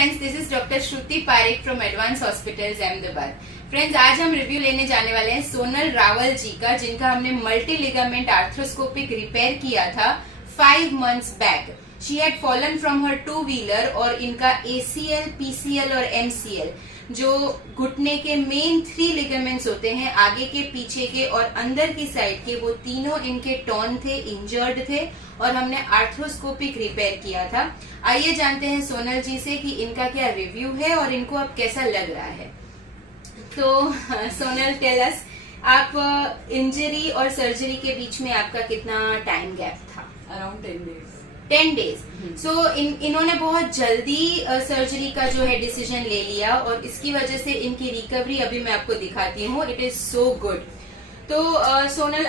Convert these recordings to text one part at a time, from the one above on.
Friends, this is doctor Shruti Parekh from advance hospitals Ahmedabad. Friends, आज हम review लेने जाने वाले हैं सोनल रावल जी का, जिनका हमने मल्टी लिगामेंट आर्थ्रोस्कोपिक रिपेयर किया था 5 months back. She had fallen from her 2-wheeler और इनका ACL, PCL और MCL जो घुटने के मेन 3 लिगामेंट्स होते हैं, आगे के, पीछे के और अंदर की साइड के, वो तीनों इनके टॉर्न थे, इंजर्ड थे और हमने आर्थ्रोस्कोपिक रिपेयर किया था। आइए जानते हैं सोनल जी से कि इनका क्या रिव्यू है और इनको अब कैसा लग रहा है। तो सोनल, टेल अस, आप इंजरी और सर्जरी के बीच में आपका कितना टाइम गैप था? Around 10 days। 10 days। सो इन्होंने बहुत जल्दी सर्जरी का जो है डिसीजन ले लिया और इसकी वजह से इनकी रिकवरी अभी मैं आपको दिखाती हूँ। It is so good. तो Sonal,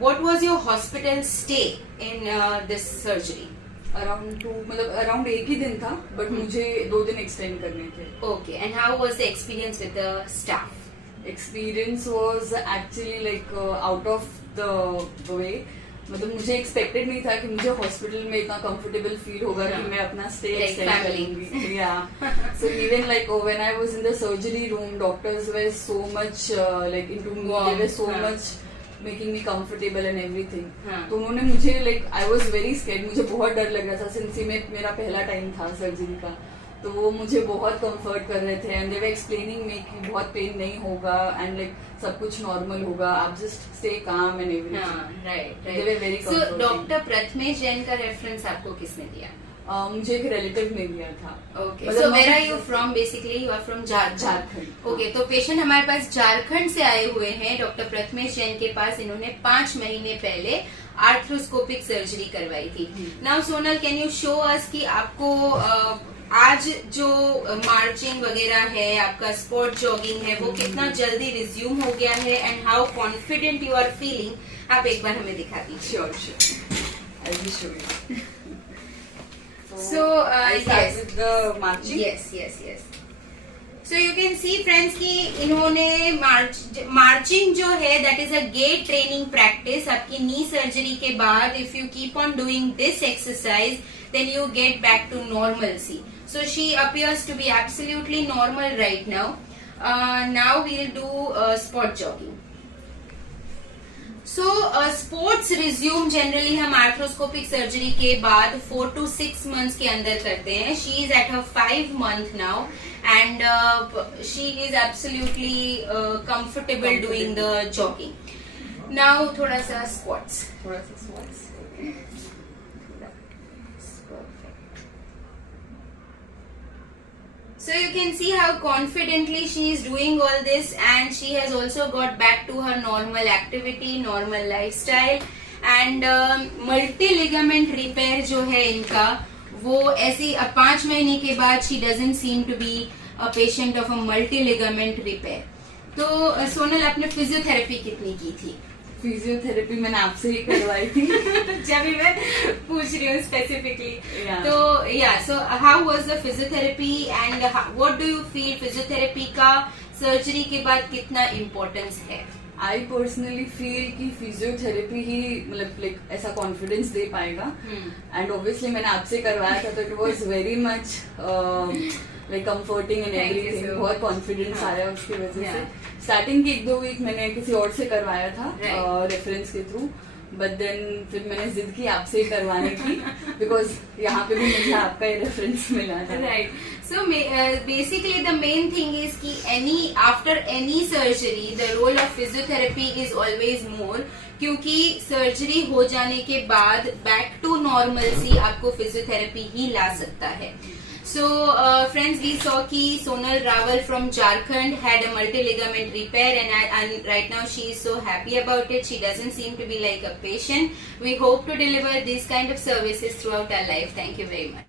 what was your hospital stay in this surgery? Around एक ही दिन था, बट मुझे 2 दिन एक्सटेंड करने थे। Okay, and how was the experience with the staff? Experience was actually like out of the way. मतलब मुझे एक्सपेक्टेड नहीं था कि मुझे हॉस्पिटल में इतना कंफर्टेबल फील होगा कि मैं अपना स्टे एक्सटेंड करूंगी। So even like when I was in the surgery room, doctors were so much like into me, they were so much making me comfortable and everything. तो उन्होंने मुझे like I was very scared, मुझे बहुत डर लग रहा था since में मेरा पहला टाइम था सर्जरी का। तो वो मुझे बहुत कंफर्ट कर रहे थे एंड दे वर एक्सप्लेनिंग मी कि बहुत पेन नहीं होगा एंड लाइक सब कुछ नॉर्मल होगा, आप just stay calm and everything. Right. They were very comforting. So doctor Prathamesh Jain का रेफरेंस आपको किसने दिया? मुझे एक रिलेटिव ने दिया था। Okay, so where are you from? Basically you are from Jharkhand. Okay, तो पेशेंट हमारे पास झारखंड से आए हुए हैं डॉक्टर प्रथमेश जैन के पास। इन्होंने 5 महीने पहले आर्थ्रोस्कोपिक सर्जरी करवाई थी। Now Sonal, can you show us कि आपको आज जो मार्चिंग वगैरह है, आपका स्पोर्ट जॉगिंग है, वो कितना जल्दी रिज्यूम हो गया है and how confident you are feeling, आप एक बार हमें दिखा दीजिए। Sure, I will show you. So, yes, with the marching. yes. So you can see friends कि इन्होंने मार्चिंग जो है that is a gait training practice। आपकी नी सर्जरी के बाद if you keep on doing this exercise then you get back to normalcy। So she appears to be absolutely normal right now। Now we'll do spot jogging। So sports resume generally हम arthroscopic surgery के बाद 4 to 6 months के अंदर करते हैं। She is at her 5 month now and she is absolutely comfortable doing the jogging. Now थोड़ा सा squats. So you can see how confidently she is doing all this and she has also got back to her normal activity, normal lifestyle and multi ligament repair जो है इनका, वो ऐसी 5 महीने के बाद she doesn't seem to be a patient of a multi ligament repair। तो सोनल, आपने फिजियोथेरेपी कितनी की थी? फिजियोथेरेपी मैंने आपसे ही करवाई थी। जब भी मैं पूछ रही हूँ स्पेसिफिकली। तो so how was the physiotherapy and what do you feel physiotherapy का सर्जरी के बाद कितना इम्पोर्टेंस है? आई पर्सनली फील कि फिजियोथेरेपी ही मतलब लाइक ऐसा कॉन्फिडेंस दे पाएगा एंड ऑब्वियसली मैंने आपसे करवाया था तो it was very much like comforting and everything. बहुत कॉन्फिडेंस आया उसकी वजह से। स्टार्टिंग के 1-2 वीक मैंने किसी और से करवाया था रेफरेंस के थ्रू, बट देन फिर मैंने जिद की आपसे ही करवाने की बिकॉज यहाँ पे भी मुझे आपका ही रेफरेंस मिला था। Right. So basically the main thing is कि after any surgery the role of physiotherapy is always more, क्योंकि सर्जरी हो जाने के बाद बैक टू नॉर्मलसी आपको फिजियोथेरेपी ही ला सकता है। So friends, we saw ki Sonal Rawal from Jharkhand had a multi-ligament repair and right now she is so happy about it. She doesn't seem to be like a patient. We hope to deliver these kind of services throughout our life. Thank you very much.